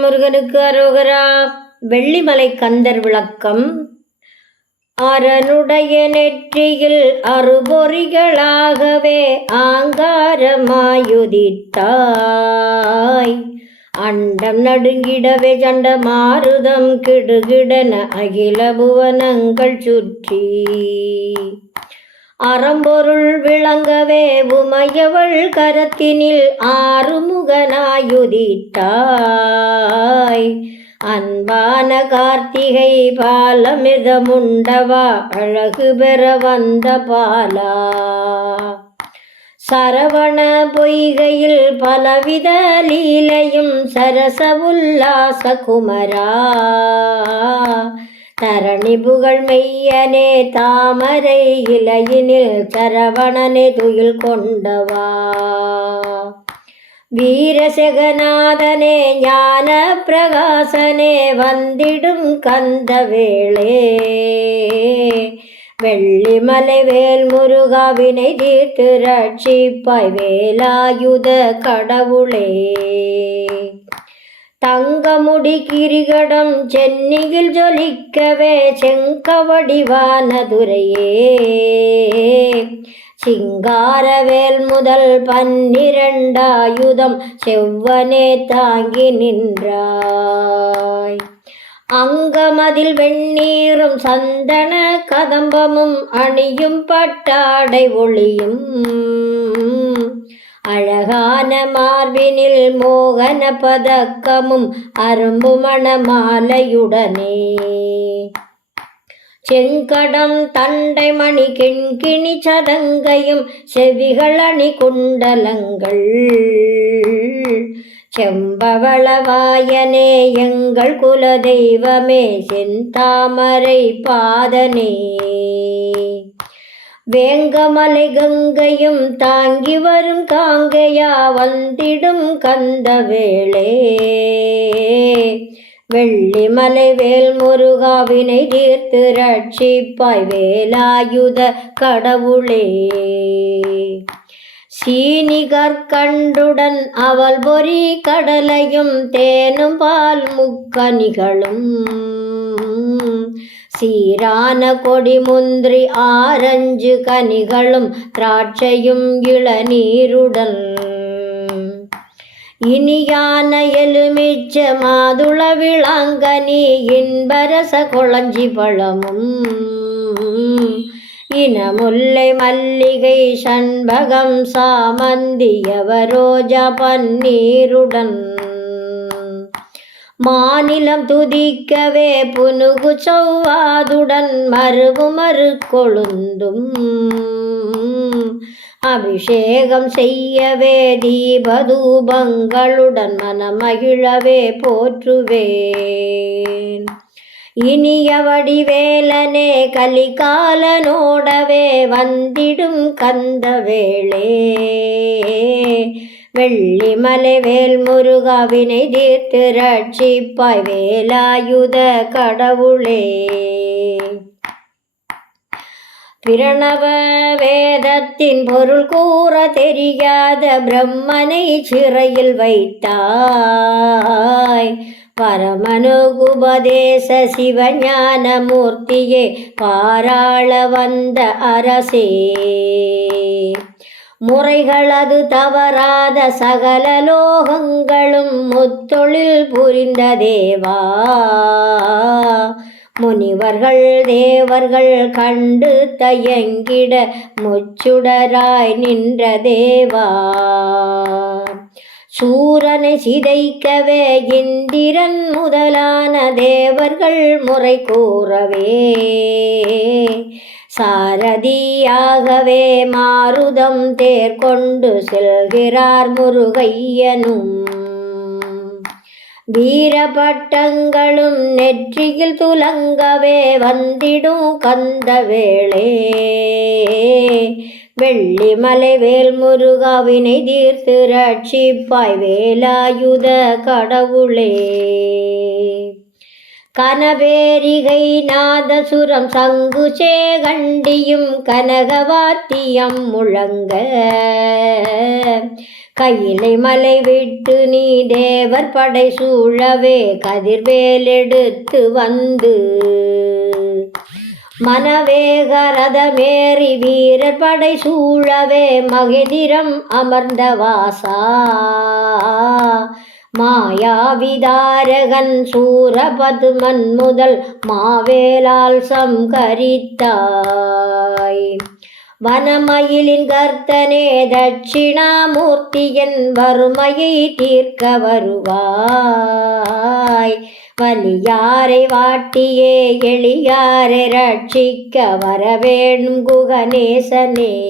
முருகனுக்கு அரோகரா. வெள்ளிமலை கந்தர் விளக்கம். அரனுடைய நெற்றியில் அறுபொறிகளாகவே ஆங்காரமாயுதித்தாய். அண்டம் நடுங்கிடவே சண்ட மாருதம் கிடுகிடன அகில புவனங்கள் சுற்றி. அறம்பொருள் விளங்கவே உமையவள் கரத்தினில் ஆறுமுகனாயுதித்தாய் அன்பான கார்த்திகை பாலமிதமுண்டவா அழகு பெற வந்த பாலா. சரவண பொய்கையில் பலவித லீலையும் சரச உல்லாச குமரா. தரணி புகழ் மெய்யனே தாமரை இலையினில் சரவணனே துயில் கொண்டவா. வீரசெகநாதனே ஞான பிரகாசனே வந்திடும் கந்த வேளே வெள்ளிமலை வேல் முருகாவினை தீர்த்து ரட்சிப்பாய் வேலாயுத கடவுளே. தங்கமுடி கிரிகடம் சென்னியில் ஜொலிக்கவே செங்கவடிவானதுரையே. சிங்காரவேல் முதல் பன்னிரண்டாயுதம் செவ்வனே தாங்கி நின்றாய். அங்கமதில் வெண்ணீரும் சந்தன கதம்பமும் அணியும் பட்டாடை ஒளியும். அழகான மார்பினில் மோகன பதக்கமும் அரும்பு மணமாலையுடனே செங்கடம் தண்டை மணி கெண்கிணி சதங்கையும் செவிகள் அணி குண்டலங்கள். செம்பவளவாயனே எங்கள் குல தெய்வமே செந்தாமரை பாதனே. வேங்கமலை கங்கையும் தாங்கி வரும் காங்கையா வந்திடும் கந்தவேளே வெள்ளிமலை வேல் முருகாவினை தீர்த்து ரட்சிப்பாய் வேலாயுத கடவுளே. சீனிகர் கண்டுடன் அவள் பொறி கடலையும் தேனும் பால் முக்கணிகளும் சீரான கொடிமுந்திரி ஆரஞ்சு கனிகளும் திராட்சையும் இளநீருடன் இனியான எலுமிச்ச மாதுள விளாங்கனி இன்பரச குளஞ்சி பழமும். இனமுல்லை மல்லிகை சண்பகம் சாமந்தியவரோஜ பன்னீருடன். மாநிலம் துதிக்கவே புனுகு சௌவாதுடன் மறுவு மறு கொழுந்தும் அபிஷேகம் செய்யவே தீபதூபங்களுடன் மனமகிழவே போற்றுவேன். இனிய வடிவேலனே கலிகாலனோடவே வந்திடும் கந்த வேளே. வெள்ளிமலை வேல் முருகாவினை தீர்த்து ரட்சிப்பாய் வேலாயுத கடவுளே. பிரணவ வேதத்தின் பொருள் கூற தெரியாத பிரம்மனை சிறையில் வைத்தாய். பரமனுகுபதேச சிவஞானமூர்த்தியே பாராள வந்த அரசே. முறைகளது தவறாத சகல லோகங்களும் முத்தொழில் புரிந்த தேவா. முனிவர்கள் தேவர்கள் கண்டு தயங்கிட முச்சுடராய் நின்ற தேவா. சூரனை சிதைக்கவே இந்திரன் முதலான தேவர்கள் முறை கூறவே. சாரதியாகவே மாருதம் தேர்கொண்டு செல்கிறார் முருகையனும். வீரபட்டங்களும் நெற்றியில் துலங்கவே வந்திடும் கந்த கந்தவேளே. வெள்ளிமலை வேல் முருகாவினை தீர்த்து ரட்சிப்பாய் வேலாயுத கடவுளே. கனவேரிகை நாதசுரம் சங்கு சேகண்டியும் கனகவாத்தியம் முழங்க. கையிலை மலை விட்டு நீ தேவர் படை சூழவே கதிர்வேலெடுத்து வந்து. மனவேகரதமேறி வீரர் படை சூழவே மகிதிரம் அமர்ந்த வாசா. மாயாவிதாரகன் சூரபதுமன் முதல் மாவேலால் சம்கரித்தாய். வனமயிலின் கர்த்தனே தட்சிணாமூர்த்தியன் வறுமையை தீர்க்க வருவாய். வலியாரை வாட்டியே எளியாரை ரட்சிக்க வரவேணும் குகநேசனே.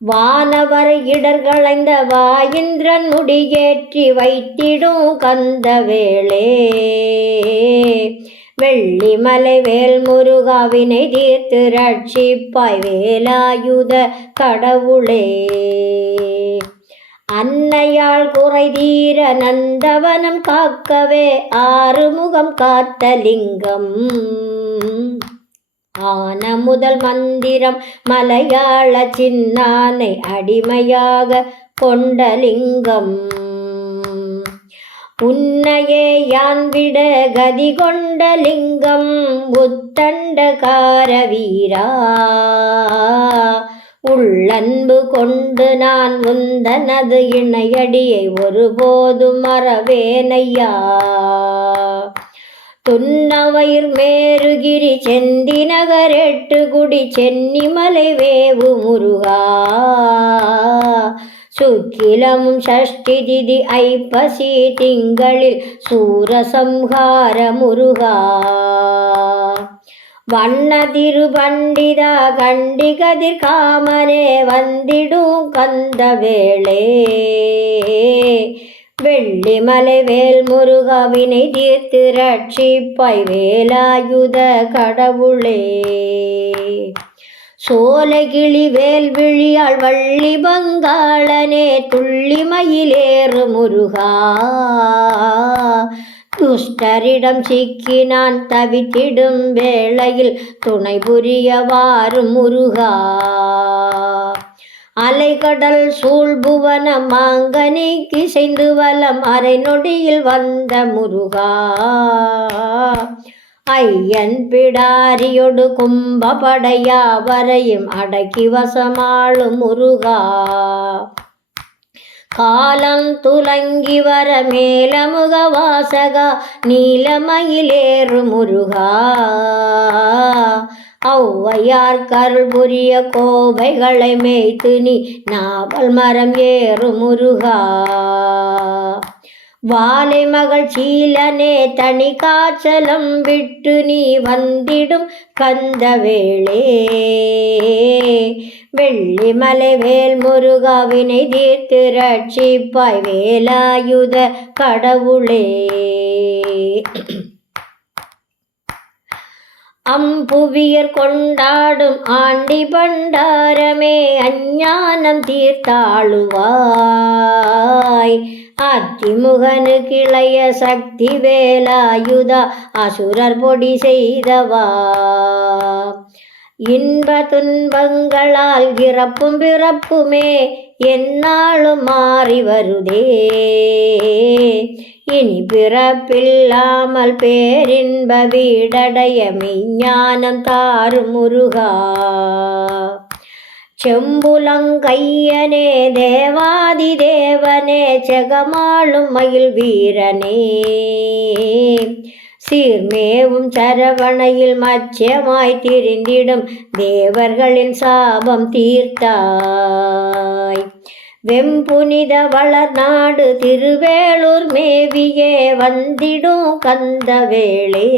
வானவர் இடர்களைந்த வாயின்றன் முடியேற்றி வைத்திடும் கந்த வேளே. வெள்ளிமலை வேல் முருகாவினை தீர்த்து ரட்சிப்பாய் வேலாயுத கடவுளே. அன்னையாள் குறை தீர நந்தவனம் காக்கவே ஆறுமுகம் காத்த லிங்கம். ஆன முதல் மந்திரம் மலையாள சின்னானை அடிமையாக கொண்ட லிங்கம். உன்னையே யான் விட கதி கொண்ட லிங்கம் உத்தண்டகார வீரா உள்ளன்பு கொண்டு நான் உந்தனது இணையடியை ஒருபோதும் மறவேனையா. துன்னவயிர் மேருகிரி செந்தி நகர் எட்டு குடி சென்னிமலை வேவு முருகா. சுக்கிலமும் ஷஷ்டி திதி ஐப்பசி திங்களில் சூரசம்ஹார முருகா. வண்ண திருபண்டிதா கண்டிகதிர் காமனே வெள்ளிமலை வேல் முருகாவினை தீர்த்து ரட்சிப்பாய் வேலாயுத கடவுளே. சோலகிளி வேல் விழியாள் வள்ளி பங்காளனே துள்ளி மயிலேறு முருகா. துஷ்டரிடம் சிக்கி நான் தவித்திடும் வேளையில் துணை புரியவாறு முருகா. அலைகடல் சூழ்புவன மாங்கனி கிசைந்து வலம் அரை நொடியில் வந்த முருகா. ஐயன் பிடாரியொடு கும்பபடையா வரையும் அடக்கி வசமாளும் முருகா. காலம் துலங்கி வர மேலமுக வாசகா நீலமயிலேறு முருகா. ஔவையார் கருள் புரிய கோவைகளை மேய்த்து நீ நாவல் மரம் ஏறு முருகா. வாலை மகள் சீலனே தனி காய்ச்சலம் விட்டு நீ வந்திடும் கந்த வேளே வெள்ளிமலை வேல் முருகாவினை தீர்த்து ரட்சிப்பாய் வேலாயுத கடவுளே. அம்புவியர் கொண்டாடும் ஆண்டி பண்டாரமே அஞ்ஞானம் தீர்த்தாளுவாய். அத்திமுகனு கிளைய சக்தி வேலாயுதா அசுரர் பொடி செய்தவா. இன்ப துன்பங்களால் இறப்பும் பிறப்புமே என்னாலும் மாறி வருதே. இனி பிறப்பில்லாமல் பேரின்ப வீடடைய மெய்ஞானம் தாறு முருகா. செம்புலங்கையனே தேவாதி தேவனே செகமாளும் மயில் வீரனே. சீர்மேவும் சரவணையில் மச்சமாய் திரிந்திடும் தேவர்களின் சாபம் தீர்த்தாய். வெம்புனித வளர்நாடு திருவேளூர் மேவியே வந்திடும் கந்த வேளே.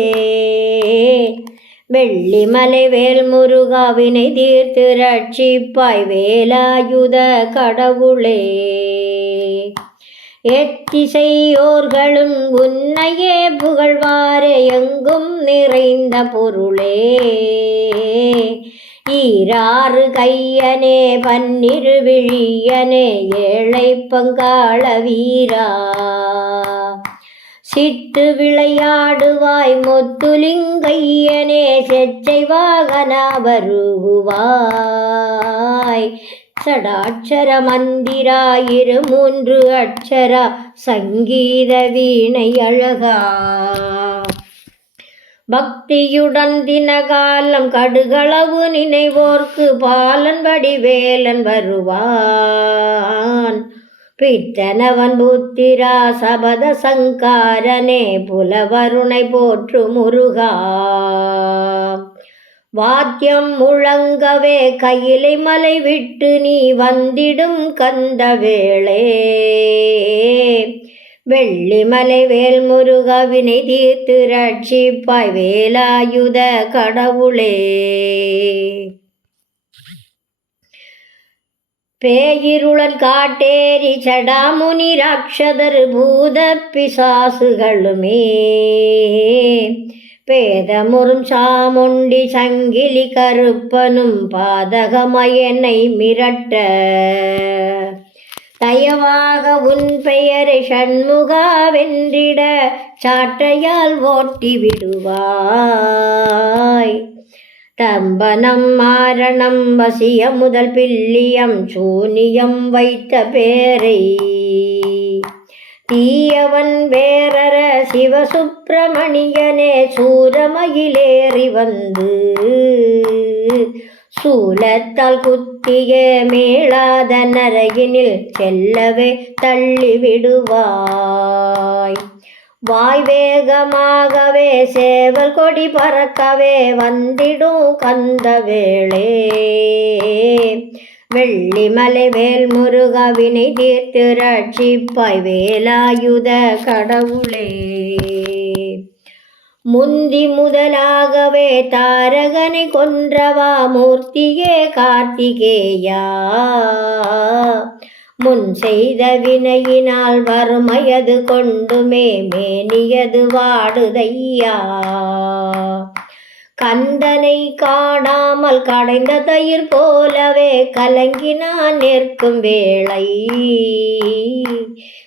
வெள்ளிமலை வேல் முருகாவினை தீர்த்து ரட்சிப்பாய் வேலாயுத கடவுளே. எத்திசையோர்களும் உன்னையே புகழ்வாரே எங்கும் நிறைந்த பொருளே. ஈராறு கையனே பன்னிரு விழியனே ஏழை பங்காள வீரா. சிட்டு விளையாடுவாய் முத்துலிங்கையனே செச்சை வாகன வருகுவாய். சடாட்சர மந்திராயிரு மூன்று அட்சரா சங்கீத வீணை அழகா. பக்தியுடன் தினகாலம் கடுகளவு நினைவோர்க்கு பாலன் வடிவேலன் வருவான். பித்தனவன் புத்திரா சபத சங்காரனே புலவருணை போற்று முருகா. வாத்தியம் முழங்கவே கையிலை மலை விட்டு நீ வந்திடும் கந்த வேளே. வெள்ளிமலை வேல் முருகவினை தீர்த்து ரட்சிப்பாய் வேலாயுத கடவுளே. பேயிருளன் காட்டேரி சடாமுனி ராட்சதர் பூத பிசாசுகளுமே. பேதமுறும் சாமுண்டி சங்கிலி கருப்பனும் பாதகமயனை மிரட்ட. தயவாக உன் பெயரை சண்முகா வென்றிட சாட்டையால் ஓட்டி விடுவாய். தம்பனம் மாரணம் வசிய முதல் பில்லியம் சூனியம் வைத்த பேரை தீயவன் வேறர சிவசுப்பிரமணியனே சூரமயிலேறி வந்து சூலத்தால் குத்திய மேளாத நரையினில் செல்லவே தள்ளிவிடுவாய் வாய் வேகமாகவே சேவல் கொடி பறக்கவே வந்திடும் கந்த வேளே. வெள்ளிமலை வேல் முருகவினை தீர்த்து ரட்சிப்பாய் வேலாயுத கடவுளே. முந்தி முதலாகவே தாரகனை கொன்றவா மூர்த்தியே கார்த்திகேயா. முன் செய்த வினையினால் வறுமையது கொண்டுமே மேனியது வாடுதையா. கந்தனை காணாமல் கடைந்த தயிர் போலவே கலங்கினான் நிற்கும் வேளை.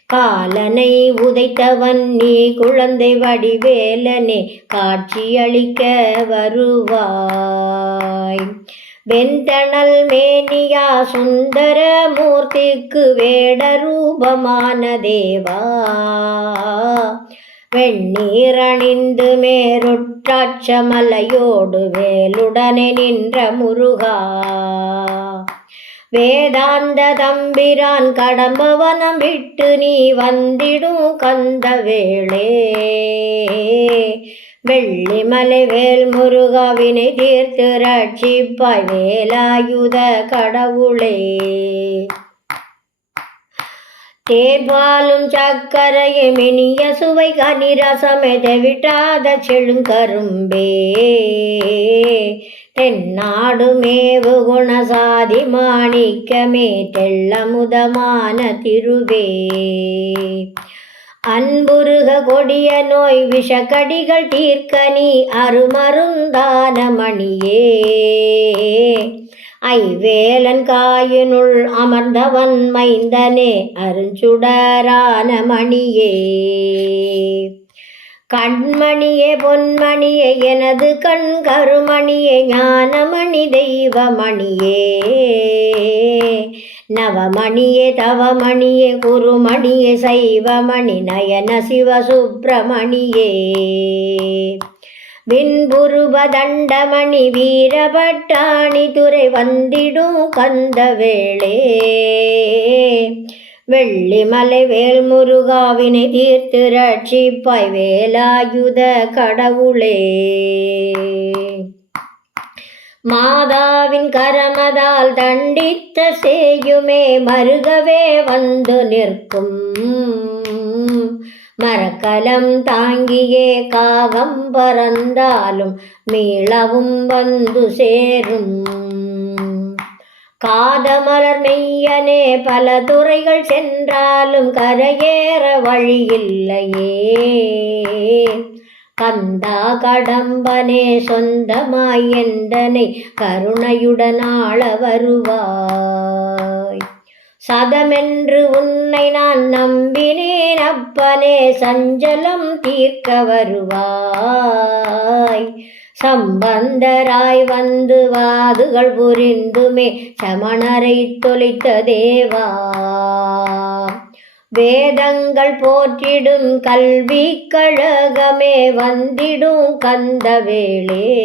காலனை உதைத்தவன் நீ குழந்தை வடிவேலனே காட்சியளிக்க வருவாய். வெண்தணல் மேனியா சுந்தர மூர்த்திக்கு வேட ரூபமான தேவா. வெண்ணீரணிந்து மேருற்றாட்சமலையோடு வேலுடனே நின்ற முருகா. வேதாந்த தம்பிரான் கடம்பவனம் விட்டு நீ வந்திடும் கந்த வேளே. வெள்ளிமலை வேல் முருகாவினை தீர்த்து ரட்சிப்பாய் வேலாயுத கடவுளே. தேர்பாலும் சக்கரையும் இனிய சுவை கனிரசமெத விட்டாத செழுங்கரும்பே. தென்னாடு மேவு குணசாதி மாணிக்கமே தெள்ளமுதமான திருவே. அன்புருக கொடிய நோய் விஷக்கடிகள் தீர்க்க நீ அருமருந்தான மணியே ஐவேலன் காயினுள் அமர்ந்தவன் மைந்தனே அருஞ்சுடரான மணியே கண்மணியே பொன்மணியே எனது கண் கருமணியே ஞானமணி தெய்வமணியே. நவமணியே தவமணியே குருமணியே சைவமணி நயன சிவ சுப்பிரமணியே விண்புருவ தண்டமணி வீரபட்டாணி துறை வந்திடும் கந்த வேளே வெள்ளிமலை வேல் முருகாவினை தீர்த்து ரட்சிப்பாய் வேலாயுத கடவுளே. மாதாவின் கரமதால் தண்டித்த சேயுமே மருகவே வந்து நிற்கும். மரக்கலம் தாங்கியே காகம் பறந்தாலும் மீளவும் வந்து சேரும். காதமலர் மெய்யனே பல துறைகள் சென்றாலும் கரையேற வழியில்லையே. கந்தா கடம்பனே சொந்தமாய் என்றனை கருணையுடன் ஆள வருவார். சதமென்று உன்னை நான் நம்பினேன். அப்பனே சஞ்சலம் தீர்க்க வருவாய். சம்பந்தராய் வந்து வாதுகள் புரிந்துமே சமணரை தொலைத்த தேவா. வேதங்கள் போற்றிடும் கல்வி கழகமே வந்திடும் கந்தவேளே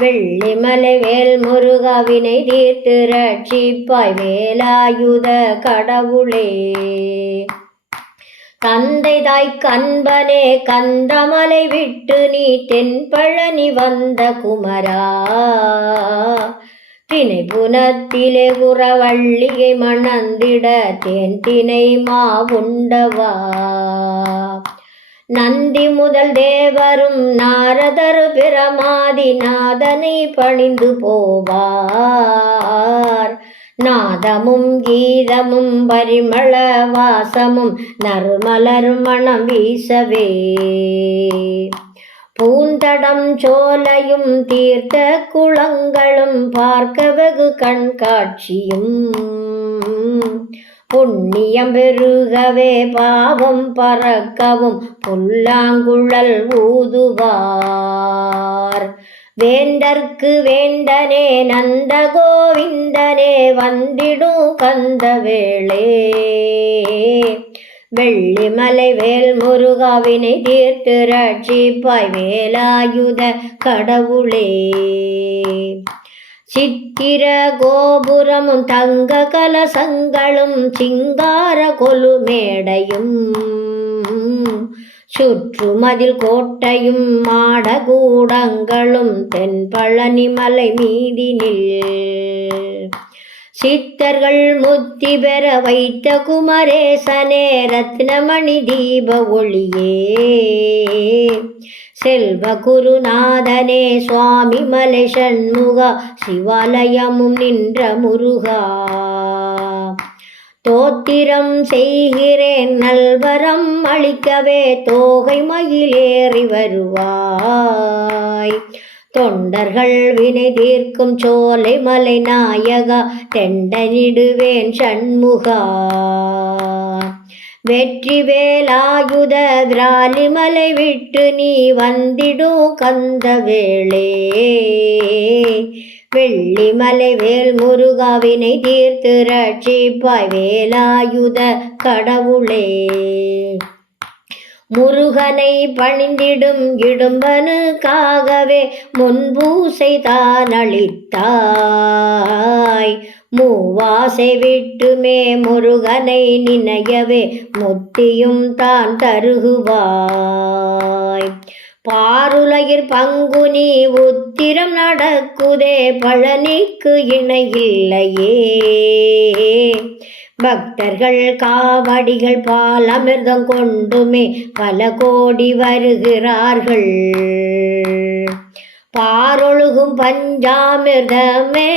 வெள்ளிமலை வேல் முருகாவினை தீர்த்து ரட்சிப்பாய் வேலாயுத கடவுளே. தந்தை தாய் கண்பனே கந்தமலை விட்டு நீ தென்பழனி வந்த குமரா. தினை புனத்திலே உறவள்ளியை மணந்திட தேன் தினை மாவுண்டவா. நந்தி முதல் தேவரும் நாரதரு பிரமாதிநாதனை பணிந்து போவார். நாதமும் கீதமும் பரிமள வாசமும் நறுமலர் மணம் வீசவே. பூந்தடம் சோலையும் தீர்த்த குளங்களும் பார்க்க வெகு கண்காட்சியும். புண்ணியம் பெருகவே பாவம் பறக்கவும் புல்லாங்குழல் ஊதுவார். வேண்டற்கு வேண்டனே நந்த கோவிந்தனே வந்திடும் கந்த வேளே. வெள்ளிமலை வேல் முருகாவினை தீர்த்து ரட்சிப்பாய் வேலாயுத கடவுளே. சித்திர கோபுரமும் தங்க கலசங்களும் சிங்கார கொலு மேடையும் சுற்றுமதில் கோட்டையும் மாடகூடங்களும் தென்பழனி மலை மீதினில் சித்தர்கள் முத்தி பெற வைத்த குமரேசனே ரத்னமணி தீப ஒளியே. செல்வ குருநாதனே சுவாமி மலை சண்முகா சிவாலயமும் நின்ற முருகா. தோத்திரம் செய்கிறேன் நல்வரம் அளிக்கவே தோகை மயிலேறி வருவாய். தொண்டர்கள் வினை தீர்க்கும் சோலை மலை நாயகா தெண்டனிடுவேன் சண்முகா. வெற்றி வேலாயுத விராலிமலை விட்டு நீ வந்திடும் கந்த வேளே வெள்ளிமலை வேல் முருகாவினை தீர்த்து ரட்சிப்பாய் வேலாயுத கடவுளே. முருகனை பணிந்திடும் இடும்பனுக்காகவே முன்பூசை தான் அளித்தாய் மூவாசை விட்டுமே முருகனை நினையவே முத்தியும் தான் தருகுவாய். பாருலகிர் பங்குனி உத்திரம் நடக்குதே பழனிக்கு இணையில்லையே. பக்தர்கள் காவடிகள் பால் அமிர்தம் கொண்டுமே பல கோடி வருகிறார்கள். பாரொழுகும் பஞ்சாமிர்தமே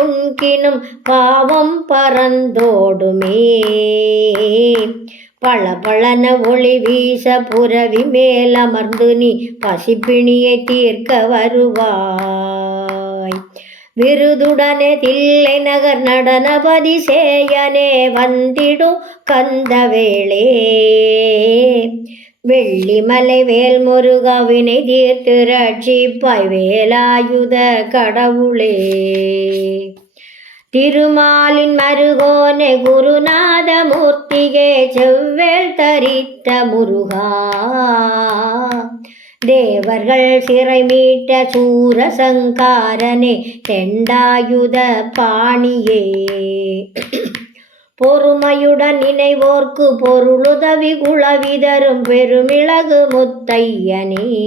உன்கினும் பாவம் பறந்தோடுமே. பள பழன ஒளி வீச புறவி மேல் அமர்ந்து நீ பசிப்பிணியை தீர்க்க வருவாய். விருதுடனே தில்லை நகர் நடனபதி சேயனே வந்திடும் கந்தவேளே. வெள்ளிமலை வேல் முருகாவினை தீர்த்து ரட்சிப்பாய் வேலாயுத கடவுளே. திருமாலின் மருகோனே குருநாத மூர்த்தியே செவ்வேல் தரித்த முருகா. தேவர்கள் சிறை மீட்ட சூரசங்காரனே தெண்டாயுத பாணியே. பொறுமையுடன் நினைவோர்க்கு பொருளுதவி குளவி தரும் பெருமிளகு முத்தையனே.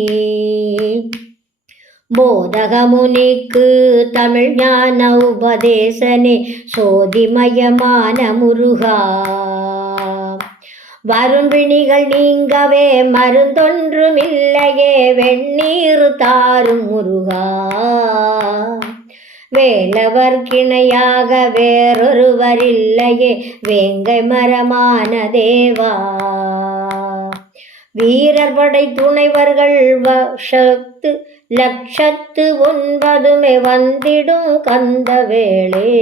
போதகமுனிக்கு தமிழ் ஞான உபதேசனே சோதிமயமான முருகா. வரும்பிணிகள் நீங்கவே மருந்தொன்றுமில்லையே வெந்நீர் தாரும் முருகா. வேலவர் கிணையாக வேறொருவரில்லையே வேங்கை மரமான தேவா. வீரர் படை துணைவர்கள் வஷத்து லட்சத்து ஒன்பதுமே வந்திடும் கந்த வேளே.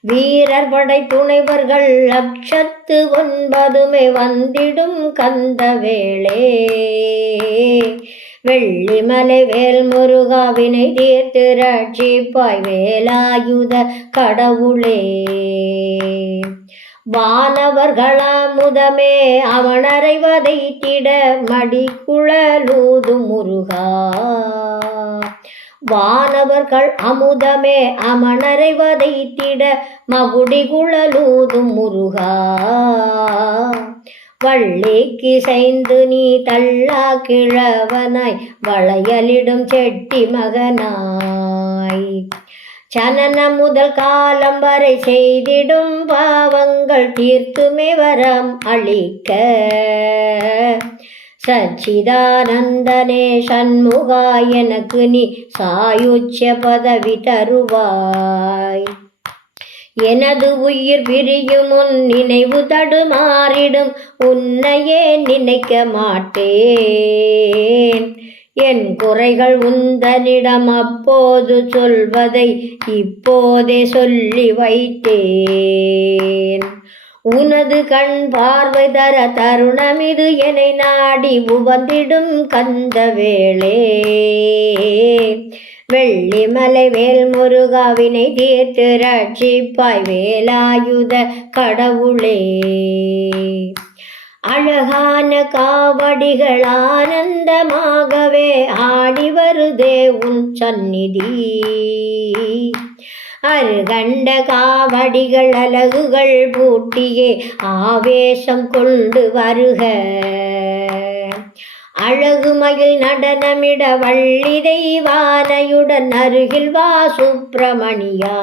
வீரர் படை துணைவர்கள் லட்சத்து ஒன்பதுமே வந்திடும் கந்த வேளே. வெள்ளிமலை வேல் முருகாவினை தீர்த்து ரட்சிப்பாய் வேலாயுத கடவுளே. வானவர்களமுதமே அவனரை வதைத்திட மடிக்குழலூது முருகா. வானவர்கள் அமுதமே அமணரை வதைத்திட மகுடி குழலூதும் முருகா. வள்ளிக்கு சைந்து நீ தள்ளா கிழவனாய் வளையலிடும் செட்டி மகனாய். சனன முதல் காலம் வரை செய்திடும் பாவங்கள் தீர்த்துமே வரம் அளிக்க. சச்சிதானந்தனே சண்முகா எனக்கு நீ சாயுச்ச பதவி தருவாய். எனது உயிர் பிரியும் உன் நினைவு தடுமாறிடும். உன்னையே நினைக்க மாட்டேன். என் குறைகள் உந்தனிடம் அப்போது சொல்வதை இப்போதே சொல்லி வைத்தேன். உனது கண் பார்வை தர தருணம் இது. என்னை நாடி உவந்திடும் கந்த வேளே. வெள்ளிமலை வேல் முருகாவினை தீர்த்து ரட்சிப்பாய் வேலாயுத கடவுளே. அழகான காவடிகள் ஆனந்தமாகவே ஆடி வருதே உன் சந்நிதி. அருகண்ட காவடிகள் அலகுகள் பூட்டியே ஆவேசம் கொண்டு வருக. அழகு மயில் நடனமிட வள்ளி தெய்வானையுடன் அருகில் வா சுப்பிரமணியா.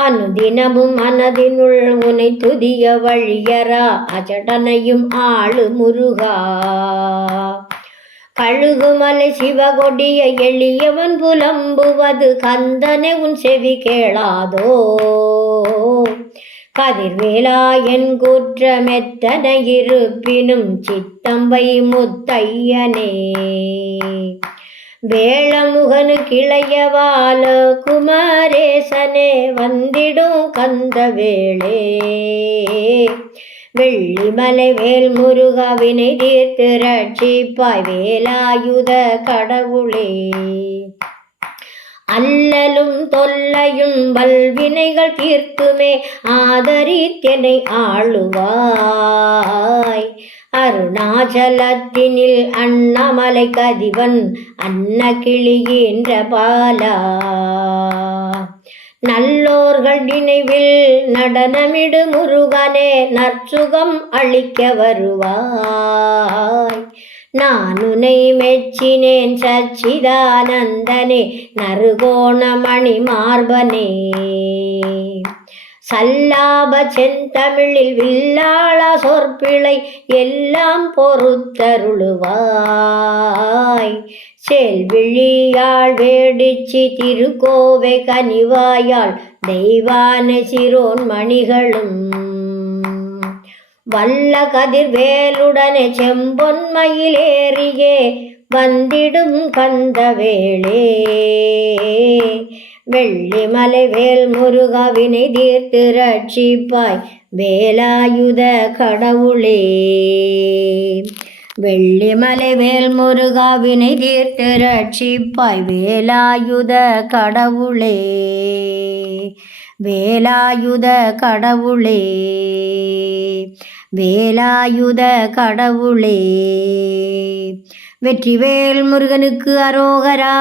அனுதினமும் மனதினுள் உனை துதிய வழியரா அஜடனையும் ஆளு முருகா. கழுகுமலை சிவகொடிய எளியவன் புலம்புவது கந்தனை உன் செவி கேளாதோ. கதிர்வேலா என் குற்றமெத்தனை இருப்பினும் சித்தம்பை முத்தையனே. வேளமுகனு கிளையவால குமாரேசனே வந்திடும் கந்த வேளே வெள்ளிமலை வேல் முருகாவினை தீர்த்து ரட்சிப்பாய் வேலாயுத கடவுளே. அல்லலும் தொல்லையும் வல்வினைகள் தீர்த்துமே ஆதரித்தனை ஆளுவாய். அருணாச்சலத்தினில் அண்ணாமலை கதிவன் அன்ன கிளிகின்ற பாலா. நல்லோர்கள் நினைவில் நடனமிடு முருகனே நற்சுகம் அளிக்க வருவாய். நான் உனை மெச்சினேன் சச்சிதானந்தனே நறுகோணமணி மார்பனே சல்லாப செந்தமிழில் வில்லாள சொற்பிழை எல்லாம் பொறுத்தருளுவாய் செல்விழியாள் வேடிச்சி திருக்கோவை கனிவாயாள் தெய்வான சிரோன் மணிகளும் வல்ல கதிர்வேலுடனே செம்பொன்மையிலேறியே வந்திடும் கந்த வேளே வெள்ளிமலை வேல் முருகவினை தீர்த்து ரட்சிப்பாய் வேலாயுத கடவுளே. வெள்ளிமலை வேல் முருகாவினை தீர்த்து ரட்சிப்பாய் வேலாயுத கடவுளே. வேலாயுத கடவுளே வேலாயுத கடவுளே. வெற்றிவேல் முருகனுக்கு அரோகரா.